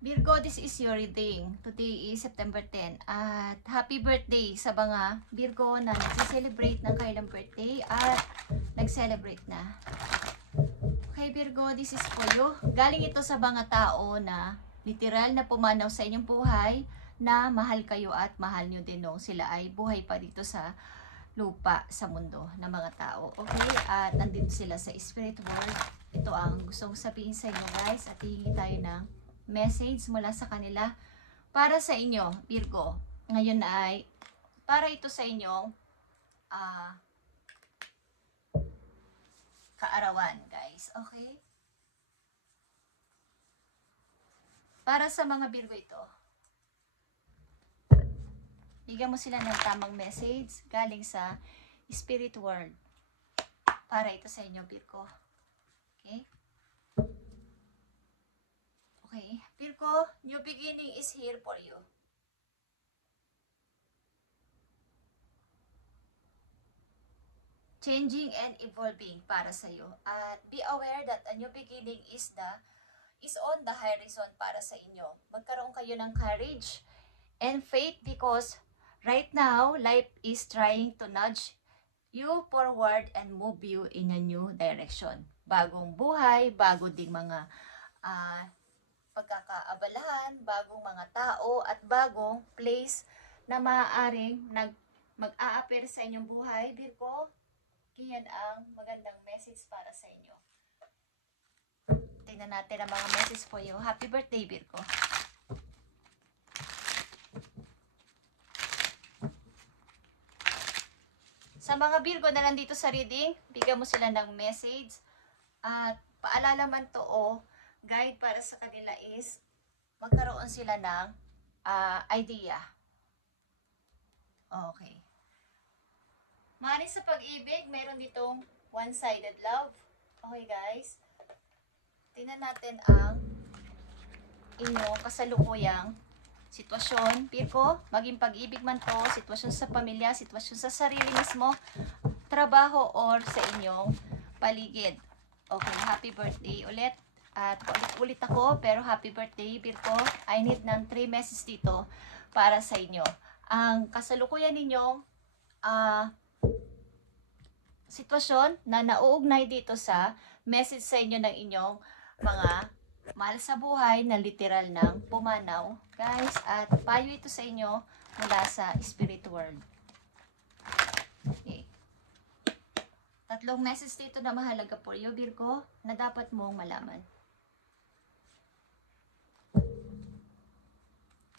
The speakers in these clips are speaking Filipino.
Virgo, this is your reading. Today is September 10. At happy birthday sa mga Virgo na nag-celebrate ng kailang birthday at nag-celebrate na. Okay Virgo, this is for you. Galing ito sa mga tao na literal na pumanaw sa inyong buhay na mahal kayo at mahal nyo din nung sila ay buhay pa dito sa lupa, sa mundo ng mga tao. Okay? At nandito sila sa spirit world. Ito ang gusto kong sabihin sa inyo guys at hihingi tayo ng message mula sa kanila para sa inyo, Virgo. Ngayon ay para ito sa inyong kaarawan, guys. Okay? Para sa mga Virgo ito. Bigyan mo sila ng tamang message galing sa spirit world. Para ito sa inyo, Virgo. Okay? Okay, Virgo, new beginning is here for you. Changing and evolving para sa iyo. At be aware that a new beginning is on the horizon para sa inyo. Magkaroon kayo ng courage and faith because right now, life is trying to nudge you forward and move you in a new direction. Bagong buhay, bago ding mga pagkakaabalahan, bagong mga tao, at bagong place na maaaring mag-a-appear sa inyong buhay, Virgo. Yan ang magandang message para sa inyo. Tingnan natin ang mga message for you. Happy birthday, Virgo. Sa mga Virgo na nandito sa reading, bigyan mo sila ng message. At paalala man to guide para sa kanila is magkaroon sila ng idea. Okay. Maaaring sa pag-ibig, meron ditong one-sided love. Okay guys. Tingnan natin ang inyong kasalukuyang sitwasyon. Virgo, maging pag-ibig man to, sitwasyon sa pamilya, sitwasyon sa sarili mismo, trabaho or sa inyong paligid. Okay, happy birthday ulit. At ulit ako, pero happy birthday, Virgo. I need ng 3 messages dito para sa inyo. Ang kasalukuyan ninyong sitwasyon na nauugnay dito sa message sa inyo ng inyong mga mahal sa buhay na literal ng pumanaw. Guys, at payo ito sa inyo mula sa spirit world. Okay. 3 message dito na mahalaga for you, Virgo, na dapat mong malaman.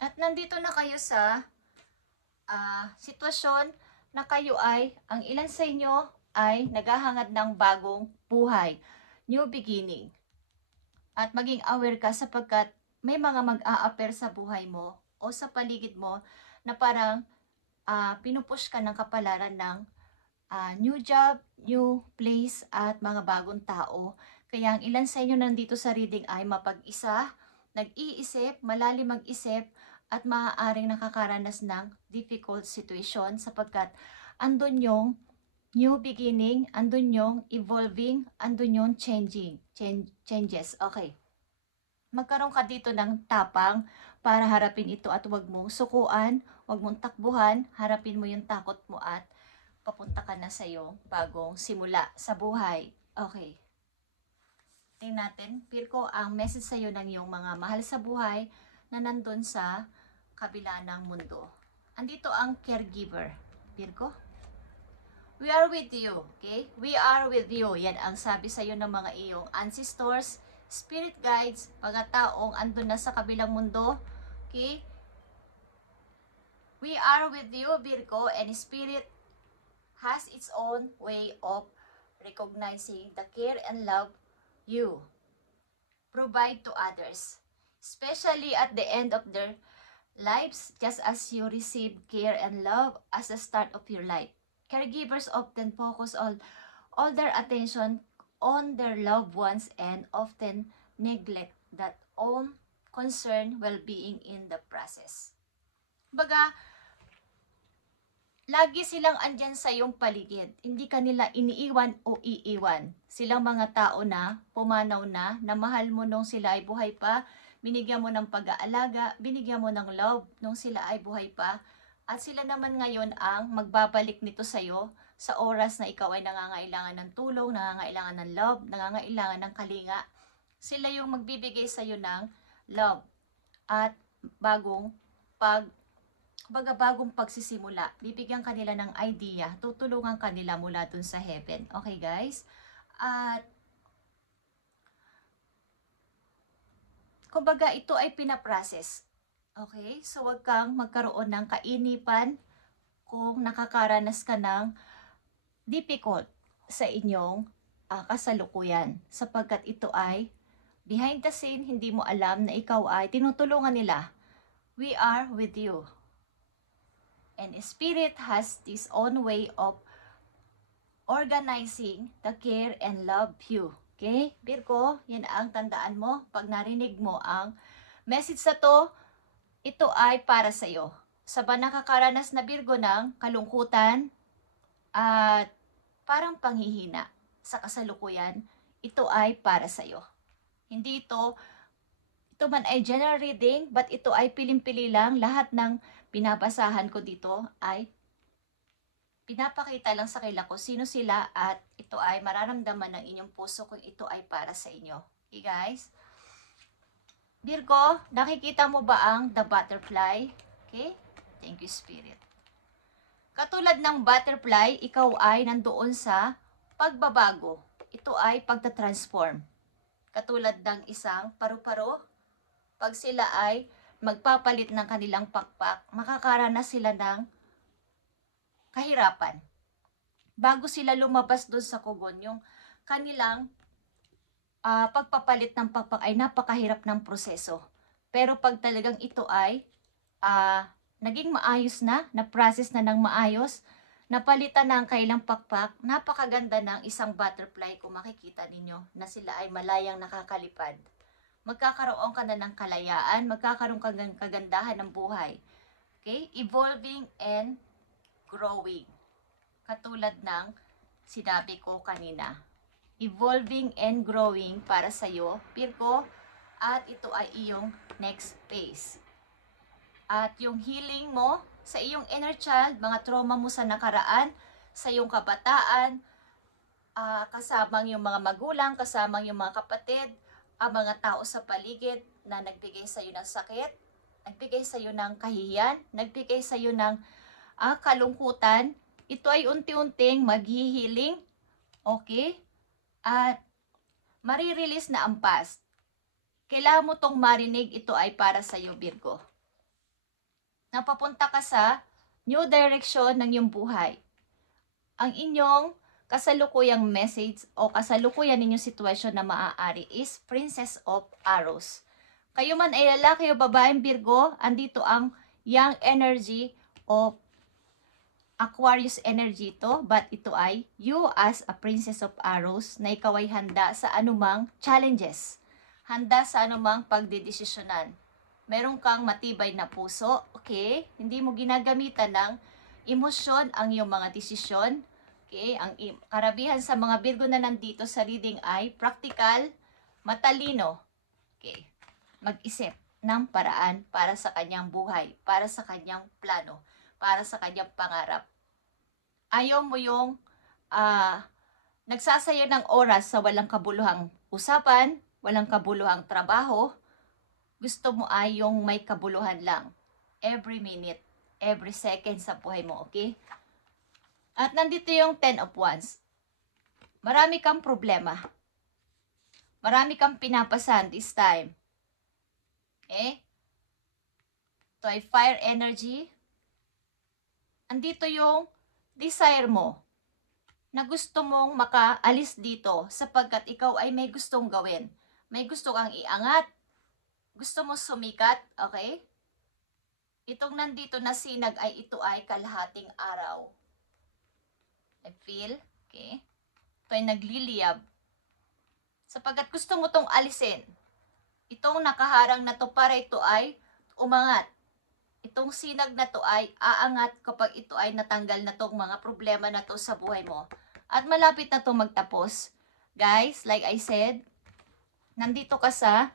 At nandito na kayo sa sitwasyon na kayo ay, ang ilan sa inyo ay naghahangad ng bagong buhay, new beginning. At maging aware ka sapagkat may mga mag-a-appear sa buhay mo o sa paligid mo na parang pinupush ka ng kapalaran ng new job, new place at mga bagong tao. Kaya ang ilan sa inyo nandito sa reading ay mapag-isa, nag-iisip, malalim mag-isip, at maaaring nakakaranas ng difficult situation sapagkat andun yung new beginning, andun yung evolving, andun yung changes. Okay. Magkaroon ka dito ng tapang para harapin ito at wag mong sukuan, wag mong takbuhan, harapin mo yung takot mo at papunta ka na sa iyong bagong simula sa buhay. Okay. Tingnan natin, Virgo, ang message sa iyo ng iyong mga mahal sa buhay na nandun sa kabila ng mundo. Andito ang caregiver, Virgo. We are with you, okay? We are with you. Yan ang sabi sa iyo ng mga iyong ancestors, spirit guides, mga taong andun na sa kabilang mundo, okay? We are with you, Virgo, and spirit has its own way of recognizing the care and love you provide to others, especially at the end of their lives, just as you receive care and love as the start of your life. Caregivers often focus all their attention on their loved ones and often neglect that own concern well-being in the process. Baga, lagi silang andyan sa iyong paligid. Hindi ka nila iniiwan o iiwan. Silang mga tao na pumanaw na mahal mo nung sila ay buhay pa, binigyan mo ng pag-aalaga, binigyan mo ng love nung sila ay buhay pa. At sila naman ngayon ang magbabalik nito sa'yo sa oras na ikaw ay nangangailangan ng tulong, nangangailangan ng love, nangangailangan ng kalinga. Sila yung magbibigay sa'yo ng love at bagong pagsisimula. Bibigyan kanila ng idea, tutulungan kanila mula dun sa heaven. Okay guys? At kumbaga ito ay pinaprocess. Okay? So, wag kang magkaroon ng kainipan kung nakakaranas ka ng difficult sa inyong kasalukuyan. Sapagkat ito ay behind the scene, hindi mo alam na ikaw ay tinutulungan nila. We are with you. And Spirit has this own way of organizing the care and love you. Okay? Virgo, yan ang tandaan mo. Pag narinig mo ang message na to, ito ay para sa iyo. Sa ba nakakaranas na Virgo ng kalungkutan at parang panghihina sa kasalukuyan, ito ay para sa iyo. Hindi ito man ay general reading, but ito ay piling-pili lang. Lahat ng binabasahan ko dito ay pinapakita lang sa kanila ko sino sila at ito ay mararamdaman ng inyong puso kung ito ay para sa inyo. Okay guys? Virgo, nakikita mo ba ang the butterfly? Okay? Thank you, Spirit. Katulad ng butterfly, ikaw ay nandoon sa pagbabago. Ito ay pagtatransform. Katulad ng isang paru-paro, pag sila ay magpapalit ng kanilang pakpak, makakaranas sila ng kahirapan. Bago sila lumabas doon sa kugon, yung kanilang pagpapalit ng pakpak ay napakahirap ng proseso. Pero pag talagang ito ay naging maayos na-process na ng maayos, napalitan na ang kailang pakpak, napakaganda ng isang butterfly kung makikita ninyo na sila ay malayang nakakalipad. Magkakaroon ka na ng kalayaan, magkakaroon ka ng kagandahan ng buhay. Okay? Evolving and growing. Katulad ng sinabi ko kanina. Evolving and growing para sa iyo, Virgo, at ito ay iyong next phase. At yung healing mo sa iyong inner child, mga trauma mo sa nakaraan, sa iyong kabataan, kasamang yung mga magulang, kasamang yung mga kapatid, ang mga tao sa paligid na nagbigay sa iyo ng sakit, nagbigay sa iyo ng kahihiyan, nagbigay sa iyo ng kalungkutan, ito ay unti-unting maghihiling, okay? At marirelease na ang past. Kailangan mo tong marinig, ito ay para sa iyo, Virgo. Napapunta ka sa new direction ng iyong buhay. Ang inyong kasalukuyang message o kasalukuyan ninyong sitwasyon na maaari is Princess of Arrows. Kayo man ay lalaki o babaeng Virgo, andito ang young energy of Aquarius energy to, but ito ay you as a Princess of Arrows na ikaw ay handa sa anumang challenges, handa sa anumang pagdedesisyonan. Meron kang matibay na puso, okay? Hindi mo ginagamitan ng emosyon ang iyong mga desisyon, okay? Ang karabihan sa mga Virgo na nandito sa reading ay practical, matalino, okay? Mag-isip ng paraan para sa kanyang buhay, para sa kanyang plano, para sa kanyang pangarap. Ayaw mo yung nagsasaya ng oras sa walang kabuluhang usapan, walang kabuluhang trabaho. Gusto mo ay yung may kabuluhan lang. Every minute, every second sa buhay mo, okay? At nandito yung 10 of Wands. Marami kang problema. Marami kang pinapasan this time. Okay? Ito ay fire energy. Andito yung desire mo na gusto mong makaalis dito sapagkat ikaw ay may gustong gawin. May gusto kang iangat. Gusto mo sumikat, okay? Itong nandito na sinag ay ito ay kalahating araw. I feel, okay? Ito ay nagliliyab. Sapagkat gusto mo tong alisin. Itong nakaharang na to para ito ay umangat. Itong sinag na to ay aangat kapag ito ay natanggal na tong mga problema na to sa buhay mo. At malapit na to magtapos. Guys, like I said, nandito ka sa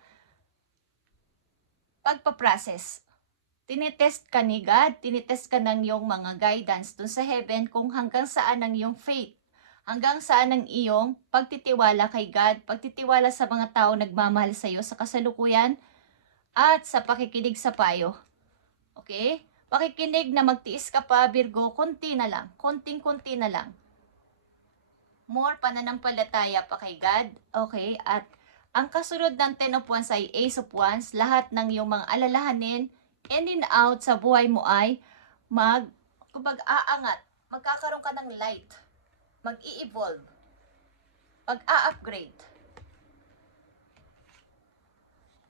pagpaprocess. Tinitest ka ni God, tinitest ka ng iyong mga guidance dun sa heaven kung hanggang saan ang iyong faith. Hanggang saan ang iyong pagtitiwala kay God, pagtitiwala sa mga tao nagmamahal sa iyo sa kasalukuyan, at sa pakikinig sa payo. Okay? Pakikinig na magtiis ka pa, Virgo, konti na lang. Konting-konti na lang. More pananampalataya pa kay God. Okay? At ang kasunod ng Ten of Wands ay Ace of Wands. Lahat ng iyong mga alalahanin, in and out sa buhay mo ay aangat. Magkakaroon ka ng light. Mag-i-evolve. Mag-a-upgrade.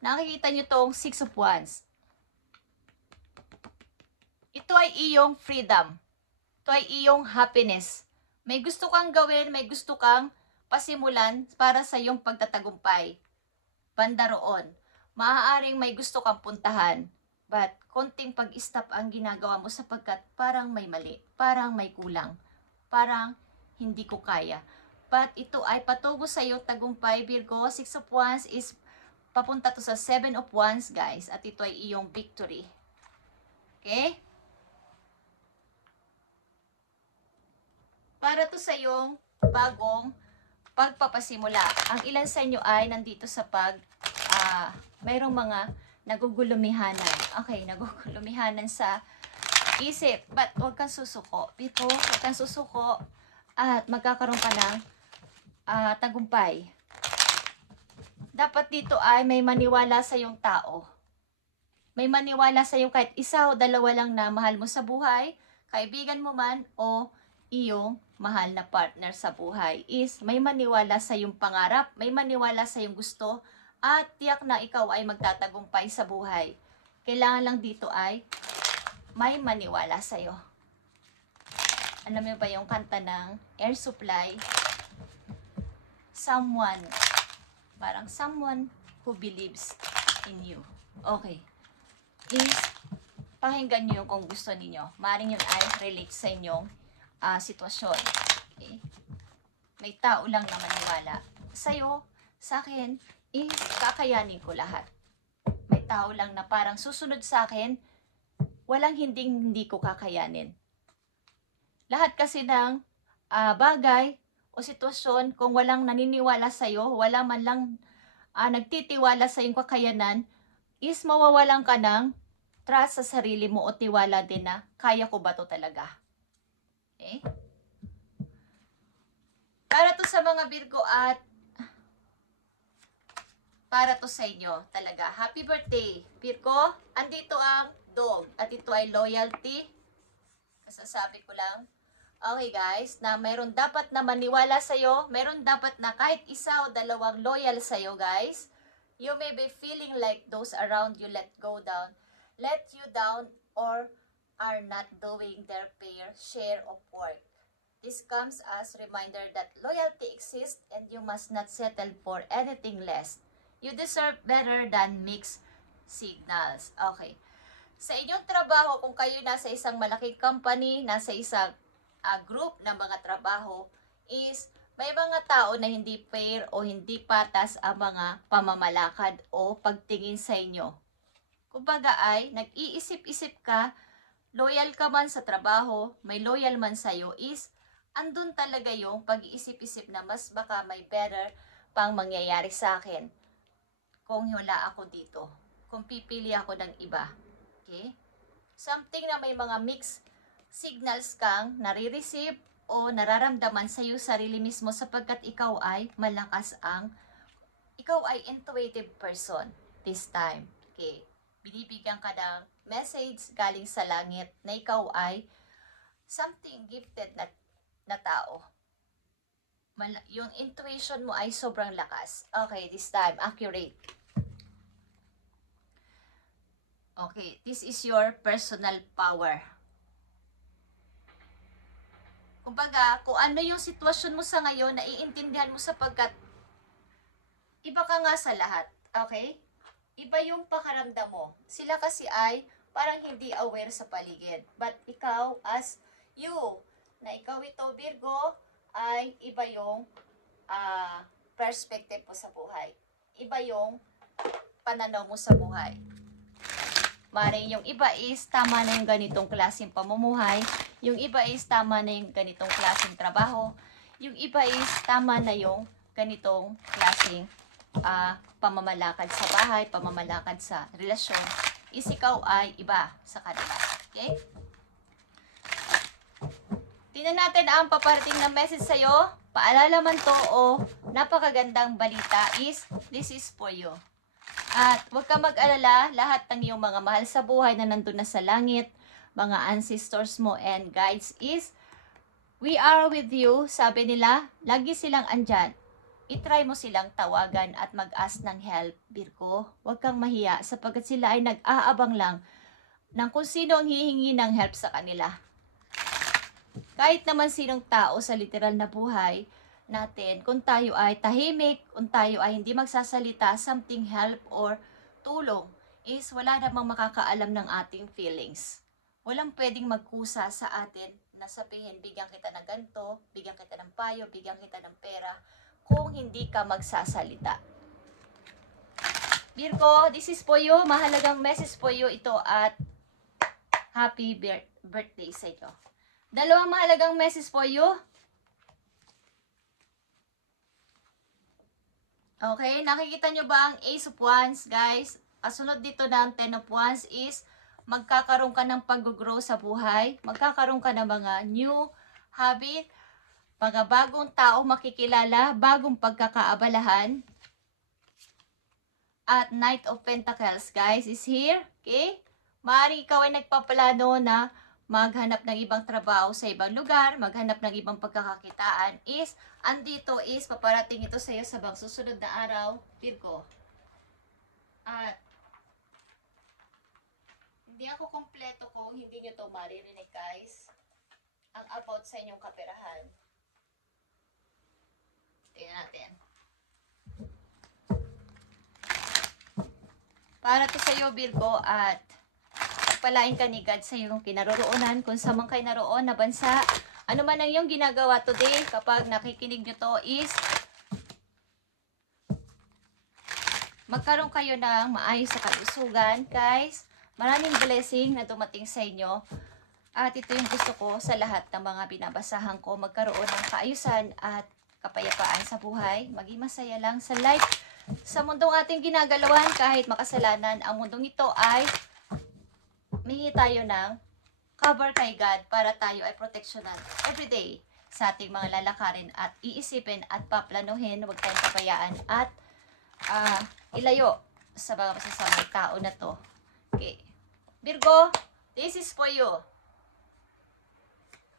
Nakikita nyo tong Six of Wands. Ito ay iyong freedom. Ito ay iyong happiness. May gusto kang gawin, may gusto kang pasimulan para sa iyong pagtatagumpay. Banda roon. Maaaring may gusto kang puntahan. But konting pag-stop ang ginagawa mo sapagkat parang may mali, parang may kulang, parang hindi ko kaya. But ito ay patungo sa iyong tagumpay, Virgo. Six of Wands is papunta to sa Seven of Wands, guys. At ito ay iyong victory. Okay? Para to sa iyong bagong pagpapasimula. Ang ilan sa inyo ay nandito sa mayroong mga nagugulumihanan. Okay, nagugulumihanan sa isip. But huwag kang susuko. Virgo, huwag kang susuko. At magkakaroon ka ng tagumpay. Dapat dito ay may maniwala sa iyong tao. May maniwala sa iyo kahit isa o dalawa lang na mahal mo sa buhay, kaibigan mo man o iyong mahal na partner sa buhay is may maniwala sa iyong pangarap, may maniwala sa iyong gusto, at tiyak na ikaw ay magtatagumpay sa buhay. Kailangan lang dito ay may maniwala sa iyo. Alam mo ba yung kanta ng Air Supply? Someone. Parang someone who believes in you. Okay. Is pakinggan nyo kung gusto ninyo. Maaaring yun ay relate sa inyong sitwasyon. Okay? May tao lang na maniwala sa'yo, sa akin, is kakayanin ko lahat. May tao lang na parang susunod sa akin, walang hindi ko kakayanin. Lahat kasi ng bagay o sitwasyon, kung walang naniniwala sa'yo, wala man lang nagtitiwala sa iyong kakayanan, is mawawalan ka ng trust sa sarili mo o tiwala din na kaya ko ba to talaga. Okay? Para to sa mga Virgo at para to sa inyo talaga. Happy birthday, Virgo. Andito ang dog at ito ay loyalty. Masasabi ko lang. Okay guys, na mayroon dapat na maniwala sa'yo, mayroon dapat na kahit isa o dalawang loyal sa'yo guys. You may be feeling like those around you let you down or are not doing their fair share of work. This comes as reminder that loyalty exists and you must not settle for anything less. You deserve better than mixed signals. Okay. Sa inyong trabaho, kung kayo nasa isang malaking company, nasa isang group ng mga trabaho, is may mga tao na hindi fair o hindi patas ang mga pamamalakad o pagtingin sa inyo. Kumbaga ay, nag-iisip-isip ka, loyal ka man sa trabaho, may loyal man sa'yo, is andun talaga yung pag-iisip-isip na mas baka may better pang mangyayari sa akin kung wala ako dito. Kung pipili ako ng iba. Okay? Something na may mga mixed signals kang nare-receive o nararamdaman sa iyo sarili mismo sapagkat ikaw ay ikaw ay intuitive person this time. Okay? Binibigyan ka ng message galing sa langit na ikaw ay something gifted na tao. Yung intuition mo ay sobrang lakas. Okay, this time, accurate. Okay, this is your personal power. Kumbaga, kung ano yung sitwasyon mo sa ngayon, naiintindihan mo sapagkat iba ka nga sa lahat. Okay? Iba yung pakaramdam mo. Sila kasi ay parang hindi aware sa paligid. But ikaw, as you, na ikaw ito, Virgo, ay iba yung perspective mo sa buhay. Iba yung pananaw mo sa buhay. Maring yung iba is tama na yung ganitong klaseng pamumuhay. Yung iba is tama na yung ganitong klaseng trabaho. Yung iba is tama na yung ganitong klaseng pamamalakad sa bahay, pamamalakad sa relasyon. Is ikaw ay iba sa kanila. Okay? Tingnan natin ang paparating na message sa'yo. Paalala man to o napakagandang balita is this is for you. At huwag ka mag-alala, lahat ng iyong mga mahal sa buhay na nandun na sa langit, mga ancestors mo and guides is, we are with you. Sabi nila, lagi silang andyan. I-try mo silang tawagan at mag-ask ng help, Virgo. Huwag kang mahiya sapagkat sila ay nag-aabang lang ng kung sino ang hihingi ng help sa kanila. Kahit naman sinong tao sa literal na buhay natin, kung tayo ay tahimik, kung tayo ay hindi magsasalita, something help or tulong, is wala namang makakaalam ng ating feelings. Walang pwedeng magkusa sa atin na sabihin, bigyan kita ng ganito, bigyan kita ng payo, bigyan kita ng pera, kung hindi ka magsasalita. Virgo, this is for you. Mahalagang message for you ito at happy birthday sa ito. Dalawang mahalagang message for you. Okay, nakikita nyo ba ang Ace of Wands, guys? Kasunod dito ng Ten of Wands is magkakaroon ka ng pag-grow sa buhay. Magkakaroon ka ng mga new habit, mga bagong tao makikilala, bagong pagkakaabalahan. At Knight of Pentacles, guys, is here. Okay? Maaaring ikaw ay nagpaplano na maghanap ng ibang trabaho sa ibang lugar, maghanap ng ibang pagkakakitaan, is, andito is, paparating ito sa iyo sa bang susunod na araw, Virgo. At, hindi ako kompleto kung hindi nyo ito maririnig, guys, ang about sa inyong kaperahan. Tingnan natin. Para to sa iyo, Virgo, at palain ka ni God sa iyong kinaroroonan, kung saan man kayo naroon na bansa, ano man ang iyong ginagawa today, kapag nakikinig nyo to is, magkaroon kayo ng maayos sa kalusugan, guys. Maraming blessing na dumating sa inyo. At ito yung gusto ko sa lahat ng mga binabasahan ko, magkaroon ng kaayusan at kapayapaan sa buhay. Maging masaya lang sa life. Sa mundong ating ginagalawan, kahit makasalanan, ang mundong ito ay mingi tayo ng cover kay God para tayo ay proteksyonan everyday sa ating mga lalakarin at iisipin at paplanuhin. Huwag tayong papayaan at ilayo sa mga masasamang tao na to. Okay. Virgo, this is for you.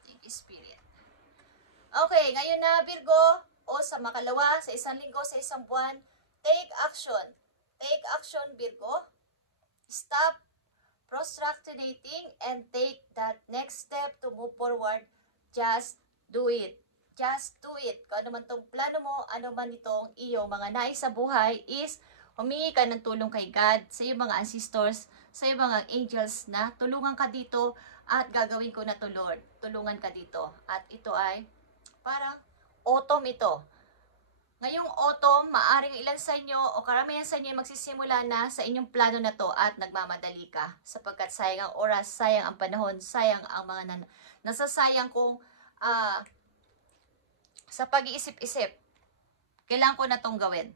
Thank you, Spirit. Okay, ngayon na, Virgo, o sa makalawa, sa isang linggo, sa isang buwan, take action. Take action, Virgo. Stop procrastinating and take that next step to move forward. Just do it. Just do it. Kung ano man itong plano mo, ano man itong iyong mga nais sa buhay is humingi ka ng tulong kay God, sa iyong mga ancestors, sa iyong mga angels na tulungan ka dito at gagawin ko na to, Lord. Tulungan ka dito. At ito ay parang autumn ito. Ngayong autumn, maaring ilan sa inyo o karamihan sa inyo magsisimula na sa inyong plano na to at nagmamadali ka sapagkat sayang ang oras, sayang ang panahon, sayang ang mga nasasayang kung sa pag-iisip-isip. Kailangan ko na tong gawin.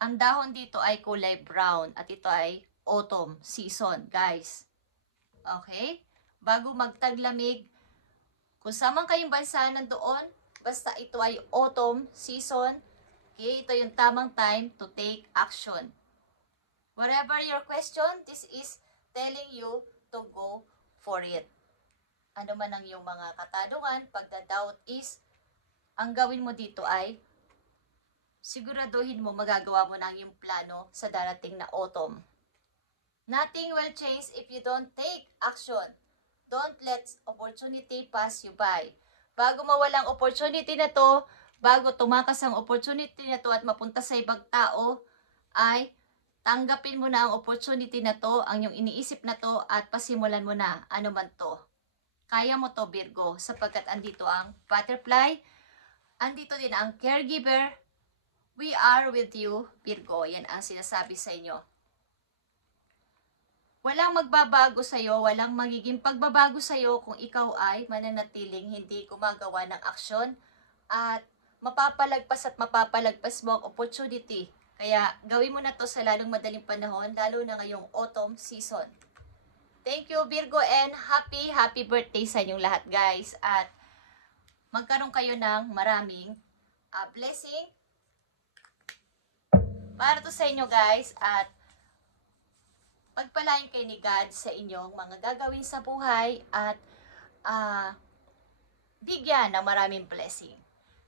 Ang dahon dito ay kulay brown at ito ay autumn season, guys. Okay? Bago magtaglamig, kung samang kayong bansa nandoon, basta ito ay autumn season, okay, ito yung tamang time to take action. Whatever your question, this is telling you to go for it. Ano man ang iyong mga katanungan, pagda-doubt is, ang gawin mo dito ay, siguraduhin mo magagawa mo na ang iyong plano sa darating na autumn. Nothing will change if you don't take action. Don't let opportunity pass you by. Bago mawalang opportunity na to, bago tumakas ang opportunity na to at mapunta sa ibang tao, ay tanggapin mo na ang opportunity na to, ang iyong iniisip na to, at pasimulan mo na ano man to. Kaya mo to, Virgo, sapagkat andito ang butterfly, andito din ang caregiver. We are with you, Virgo. Yan ang sinasabi sa inyo. Walang magbabago sa'yo, walang magiging pagbabago sa'yo kung ikaw ay mananatiling hindi gumagawa ng aksyon at mapapalagpas mo ang opportunity. Kaya gawin mo na to sa lalong madaling panahon, lalo na ngayong autumn season. Thank you Virgo and happy birthday sa inyong lahat guys. At magkaroon kayo ng maraming blessing para to sa inyo guys. At pagpalain kayo ni God sa inyong mga gagawin sa buhay at bigyan ng maraming blessing.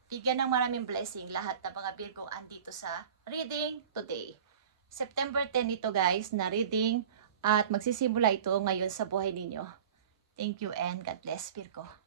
Bigyan ng maraming blessing lahat ng mga Virgo andito sa reading today. September 10 ito guys na reading at magsisimula ito ngayon sa buhay ninyo. Thank you and God bless Virgo.